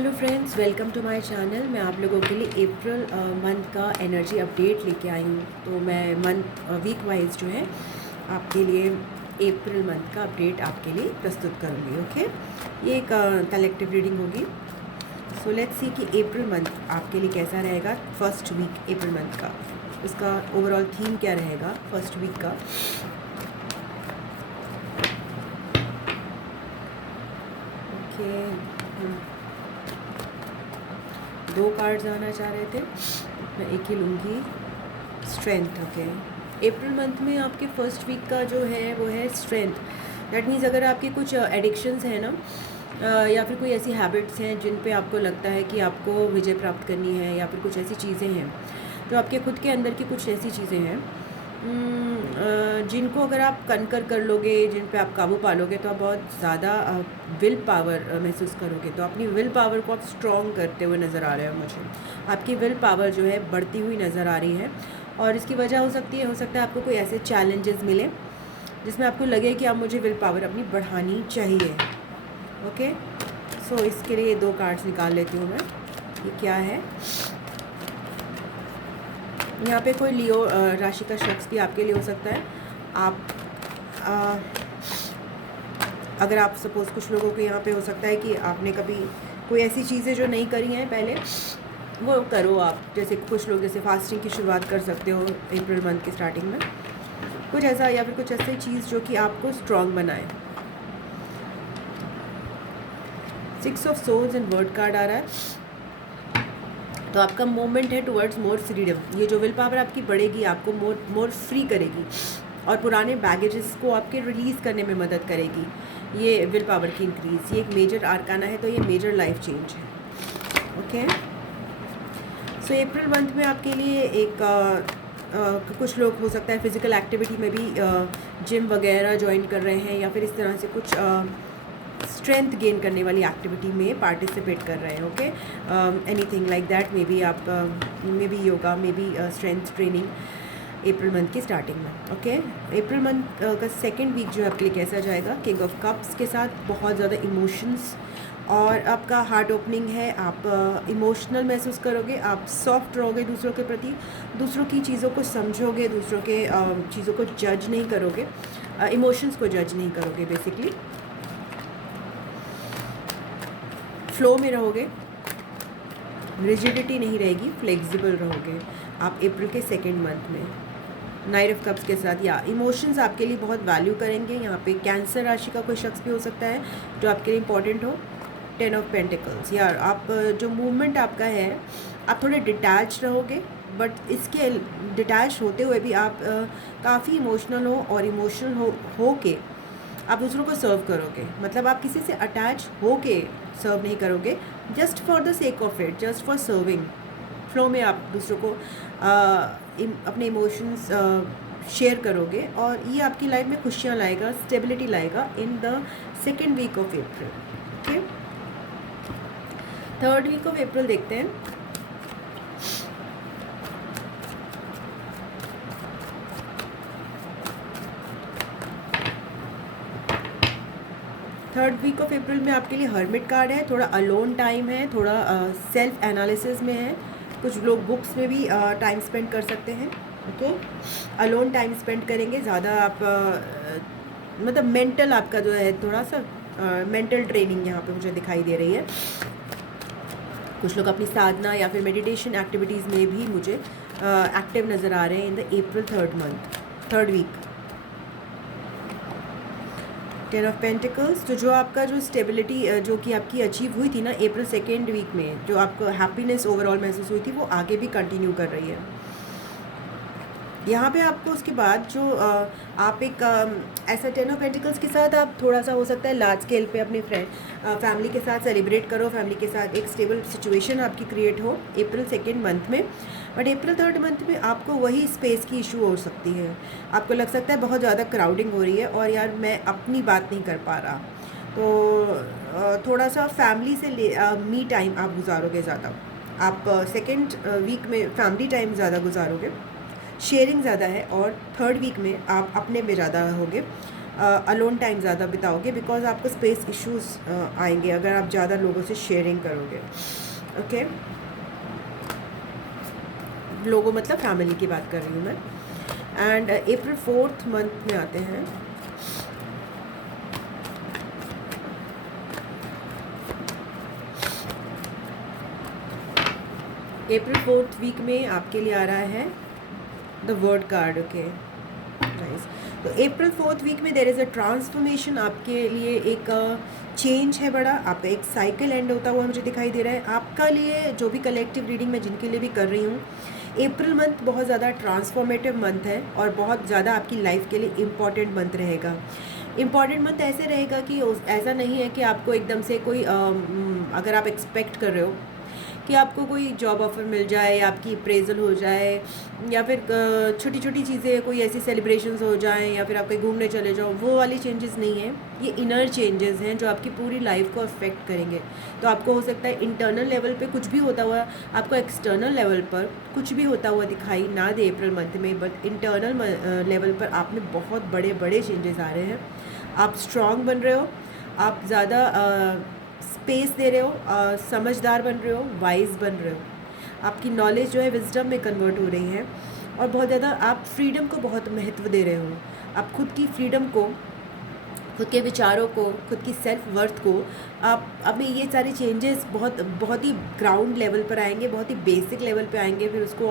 Hello friends, welcome to my channel. मैं आप लोगों के लिए अप्रैल मंथ का एनर्जी अपडेट लेके आई हूँ। तो मैं मंथ वीक वाइज जो है आपके लिए अप्रैल मंथ का अपडेट आपके लिए प्रस्तुत करूँगी। ओके, ये एक कलेक्टिव रीडिंग होगी। सो लेट्स सी कि अप्रैल मंथ आपके लिए कैसा रहेगा। फर्स्ट वीक अप्रैल मंथ का उसका ओवरऑल थीम क्या रहेगा फर्स्ट वीक का। ओके, दो कार्ड्स आना चाह रहे थे, मैं एक ही लूँगी। स्ट्रेंथ। ओके, अप्रैल मंथ में आपके फर्स्ट वीक का जो है वो है स्ट्रेंथ। दैट मीन्स अगर आपके कुछ एडिक्शंस हैं ना, या फिर कोई ऐसी हैबिट्स हैं जिन पे आपको लगता है कि आपको विजय प्राप्त करनी है, या फिर कुछ ऐसी चीज़ें हैं जो आपके खुद के अंदर की कुछ ऐसी चीज़ें हैं जिनको अगर आप कनकर कर लोगे, जिन पे आप काबू पालोगे तो आप बहुत ज़्यादा विल पावर महसूस करोगे। तो अपनी विल पावर को आप स्ट्रॉन्ग करते हुए नज़र आ रहे हो मुझे। आपकी विल पावर जो है बढ़ती हुई नज़र आ रही है, और इसकी वजह हो सकता है आपको कोई ऐसे चैलेंजेस मिले जिसमें आपको लगे कि आप मुझे विल पावर अपनी बढ़ानी चाहिए। ओके, सो इसके लिए दो कार्ड्स निकाल लेती हूँ मैं। ये क्या है? यहाँ पे कोई लियो राशि का शख्स भी आपके लिए हो सकता है। आप अगर आप सपोज़ कुछ लोगों के यहाँ पे हो सकता है कि आपने कभी कोई ऐसी चीज़ें जो नहीं करी हैं पहले, वो करो आप। जैसे कुछ लोग जैसे फास्टिंग की शुरुआत कर सकते हो अप्रैल मंथ की स्टार्टिंग में, कुछ ऐसा, या फिर कुछ ऐसी चीज़ जो कि आपको स्ट्रॉन्ग बनाए। 6 of souls and word card आ रहा है। तो आपका मूवमेंट है टुवर्ड्स मोर फ्रीडम। ये जो विल पावर आपकी बढ़ेगी, आपको मोर फ्री करेगी और पुराने बैगेजेस को आपके रिलीज़ करने में मदद करेगी। ये विल पावर की इंक्रीज़, ये एक मेजर आर्काना है, तो ये मेजर लाइफ चेंज है। ओके, सो अप्रैल मंथ में आपके लिए एक कुछ लोग हो सकता है फिज़िकल एक्टिविटी में भी जिम वगैरह ज्वाइन कर रहे हैं, या फिर इस तरह से कुछ स्ट्रेंथ गेन करने वाली एक्टिविटी में पार्टिसिपेट कर रहे हैं। Okay, anything like that, maybe आप maybe yoga, maybe strength training April month की स्टार्टिंग में। ओके, अप्रैल मंथ का सेकेंड वीक जो है आपके लिए कैसा जाएगा? किंग ऑफ कप्स के साथ बहुत ज़्यादा इमोशंस, और आपका हार्ट ओपनिंग है। आप इमोशनल महसूस करोगे, आप सॉफ्ट रहोगे दूसरों के प्रति, दूसरों की चीज़ों को समझोगे, दूसरों के चीज़ों को जज नहीं करोगे, इमोशंस को जज नहीं करोगे। बेसिकली फ्लो में रहोगे, रिजिडिटी नहीं रहेगी, फ्लेक्सिबल रहोगे आप अप्रैल के सेकेंड मंथ में। नाइट ऑफ कप्स के साथ या इमोशंस आपके लिए बहुत वैल्यू करेंगे। यहाँ पे कैंसर राशि का कोई शख्स भी हो सकता है जो आपके लिए इम्पोर्टेंट हो। 10 ऑफ पेंटिकल्स, यार आप जो मूवमेंट आपका है, आप थोड़े डिटैच रहोगे, बट इसके डिटैच होते हुए भी आप काफ़ी इमोशनल हो, और इमोशनल हो के आप दूसरों को सर्व करोगे। मतलब आप किसी से अटैच हो के सर्व नहीं करोगे, just for the sake of it, just for serving. Flow में आप दूसरों को अपने इमोशंस शेयर करोगे, और ये आपकी लाइफ में खुशियाँ लाएगा, स्टेबिलिटी लाएगा in the second week of April. Okay, third week of April देखते हैं। थर्ड वीक ऑफ अप्रैल में आपके लिए हर्मिट कार्ड है। थोड़ा अलोन टाइम है, थोड़ा सेल्फ एनालिसिस में है। कुछ लोग बुक्स में भी टाइम स्पेंड कर सकते हैं। ओके, अलोन टाइम स्पेंड करेंगे ज़्यादा आप, मतलब मेंटल आपका जो है थोड़ा सा मेंटल ट्रेनिंग यहाँ पे मुझे दिखाई दे रही है। कुछ लोग अपनी साधना या फिर मेडिटेशन एक्टिविटीज़ में भी मुझे एक्टिव नज़र आ रहे हैं in the April third week. 10 of pentacles, तो जो आपका जो स्टेबिलिटी जो कि आपकी अचीव हुई थी ना अप्रैल सेकेंड वीक में, जो आपको हैप्पीनेस ओवरऑल महसूस हुई थी, वो आगे भी कंटिन्यू कर रही है। यहाँ पे आपको उसके बाद जो आप एक ऐसा 10 ऑफ पेंटिकल्स के साथ आप थोड़ा सा हो सकता है लार्ज स्केल पे अपने फैमिली के साथ सेलिब्रेट करो, फैमिली के साथ एक स्टेबल सिचुएशन आपकी क्रिएट हो अप्रैल सेकेंड मंथ में। बट अप्रैल थर्ड मंथ में आपको वही स्पेस की इशू हो सकती है। आपको लग सकता है बहुत ज़्यादा क्राउडिंग हो रही है, और यार मैं अपनी बात नहीं कर पा रहा। तो थोड़ा सा फैमिली से मी टाइम आप गुजारोगे ज़्यादा। आप सेकेंड वीक में फैमिली टाइम ज़्यादा गुजारोगे, शेयरिंग ज़्यादा है, और थर्ड वीक में आप अपने में ज़्यादा रहोगे। अलोन टाइम ज़्यादा बिताओगे, बिकॉज आपको स्पेस इश्यूज आएंगे अगर आप ज़्यादा लोगों से शेयरिंग करोगे। ओके, लोगों मतलब फैमिली की बात कर रही हूँ मैं। एंड अप्रैल 4th मंथ में आते हैं। अप्रैल 4th वीक में आपके लिए आ रहा है the word card. Okay nice. तो अप्रैल 4th वीक में देयर इज़ अ ट्रांसफॉर्मेशन, आपके लिए एक चेंज है बड़ा, आपका एक साइकिल एंड होता हुआ मुझे दिखाई दे रहा है। आपका लिए जो भी कलेक्टिव रीडिंग मैं जिनके लिए भी कर रही हूँ, अप्रैल मंथ बहुत ज़्यादा ट्रांसफॉर्मेटिव मंथ है और बहुत ज़्यादा आपकी लाइफ के लिए इम्पॉर्टेंट मंथ रहेगा। इम्पॉर्टेंट मंथ ऐसे रहेगा कि ऐसा नहीं है कि आपको एकदम से कोई अगर आप एक्सपेक्ट कर रहे हो कि आपको कोई जॉब ऑफर मिल जाए या आपकी अप्रेजल हो जाए या फिर छोटी छोटी चीज़ें कोई ऐसी सेलिब्रेशंस हो जाएं या फिर आप कहीं घूमने चले जाओ, वो वाली चेंजेस नहीं है। ये इनर चेंजेस हैं जो आपकी पूरी लाइफ को अफेक्ट करेंगे। तो आपको हो सकता है इंटरनल लेवल पे कुछ भी होता हुआ आपको एक्सटर्नल लेवल पर कुछ भी होता हुआ दिखाई ना दे अप्रैल मंथ में, बट इंटरनल लेवल पर आप में बहुत बड़े बड़े चेंजेस आ रहे हैं। आप स्ट्रॉन्ग बन रहे हो, आप ज़्यादा स्पेस दे रहे हो, समझदार बन रहे हो, वाइज बन रहे हो, आपकी नॉलेज जो है विजडम में कन्वर्ट हो रही है और बहुत ज़्यादा आप फ्रीडम को बहुत महत्व दे रहे हो। आप खुद की फ्रीडम को, खुद के विचारों को, खुद की सेल्फ वर्थ को, आप में ये सारे चेंजेस बहुत ही ग्राउंड लेवल पर आएंगे, बहुत ही बेसिक लेवल पे आएंगे, फिर उसको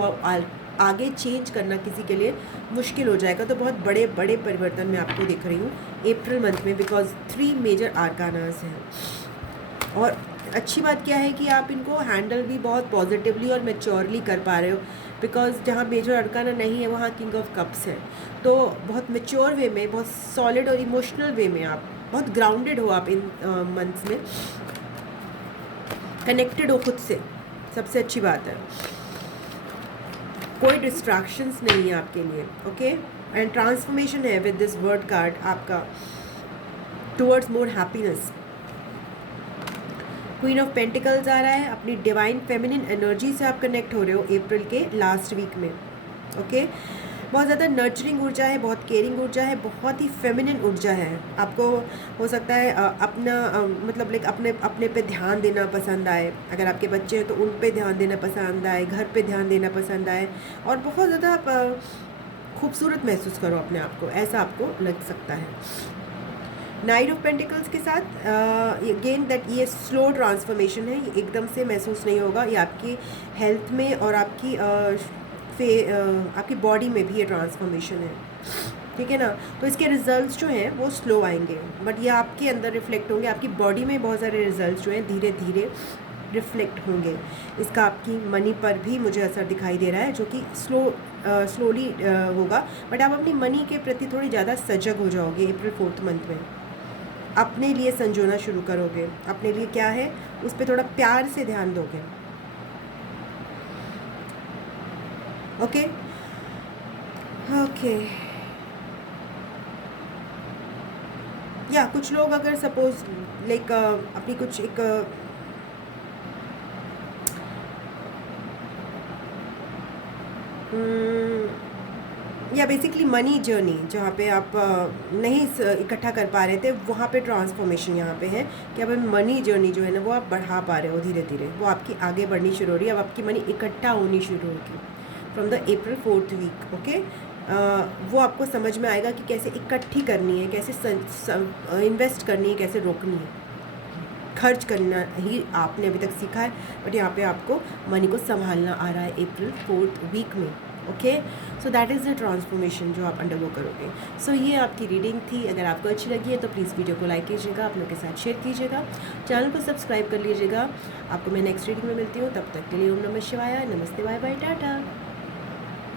आगे चेंज करना किसी के लिए मुश्किल हो जाएगा। तो बहुत बड़े बड़े परिवर्तन मैं आपको देख रही हूँ अप्रैल मंथ में, बिकॉज 3 मेजर आर्कानास हैं। और अच्छी बात क्या है कि आप इनको हैंडल भी बहुत पॉजिटिवली और मैच्योरली कर पा रहे हो, बिकॉज जहाँ मेजर अरकाना नहीं है वहाँ किंग ऑफ कप्स है। तो बहुत मैच्योर वे में, बहुत सॉलिड और इमोशनल वे में आप बहुत ग्राउंडेड हो, आप इन मंथ्स में कनेक्टेड हो खुद से, सबसे अच्छी बात है। कोई डिस्ट्रैक्शंस नहीं है आपके लिए। ओके, एंड ट्रांसफॉर्मेशन है विद दिस वर्ड कार्ड आपका towards more happiness. Queen of pentacles आ रहा है, अपनी डिवाइन फेमिनिन एनर्जी से आप कनेक्ट हो रहे हो अप्रैल के लास्ट वीक में। ओके, बहुत ज़्यादा नर्चरिंग ऊर्जा है, बहुत केयरिंग ऊर्जा है, बहुत ही फेमिनिन ऊर्जा है। आपको हो सकता है अपना मतलब लाइक अपने पे ध्यान देना पसंद आए, अगर आपके बच्चे हैं तो उन पे ध्यान देना पसंद आए, घर पे ध्यान देना पसंद आए और बहुत ज़्यादा आप खूबसूरत महसूस करो अपने आप को, ऐसा आपको लग सकता है। नाइट ऑफ पेंटिकल्स के साथ अगेन दैट ये स्लो ट्रांसफॉर्मेशन है, ये एकदम से महसूस नहीं होगा, ये आपकी हेल्थ में और आपकी बॉडी में भी ये ट्रांसफॉर्मेशन है, ठीक है ना। तो इसके रिजल्ट्स जो हैं वो स्लो आएंगे, बट ये आपके अंदर रिफ्लेक्ट होंगे, आपकी बॉडी में बहुत सारे रिजल्ट्स जो हैं धीरे धीरे रिफ्लेक्ट होंगे। इसका आपकी मनी पर भी मुझे असर दिखाई दे रहा है, जो कि स्लोली होगा, बट आप अपनी मनी के प्रति थोड़ी ज़्यादा सजग हो जाओगे अप्रैल 4th मंथ में। अपने लिए संजोना शुरू करोगे, अपने लिए क्या है उस पर थोड़ा प्यार से ध्यान दोगे। ओके ओके, या कुछ लोग अगर सपोज लाइक अपनी कुछ एक या बेसिकली मनी जर्नी जहाँ पे आप नहीं इकट्ठा कर पा रहे थे, वहाँ पे ट्रांसफॉर्मेशन यहाँ पे है कि अब मनी जर्नी जो है ना वो आप बढ़ा पा रहे हो, धीरे धीरे वो आपकी आगे बढ़नी शुरू हो रही है, अब आपकी मनी इकट्ठा होनी शुरू होगी from the April 4th week. Okay, वो आपको समझ में आएगा कि कैसे इकट्ठी करनी है, कैसे इन्वेस्ट करनी है, कैसे रोकनी है। खर्च करना ही आपने अभी तक सीखा है, बट यहाँ पे आपको मनी को संभालना आ रहा है अप्रैल 4th वीक में। Okay, so that is the transformation जो आप अंडरगो करोगे। सो ये आपकी रीडिंग थी। अगर आपको अच्छी लगी है तो प्लीज़ वीडियो को लाइक कीजिएगा, आप लोग के साथ शेयर कीजिएगा, चैनल को सब्सक्राइब कर लीजिएगा। आपको मैं नेक्स्ट रीडिंग में मिलती हूँ, तब तक के लिए ओम नमः शिवाय, नमस्ते, बाय बाय, टाटा।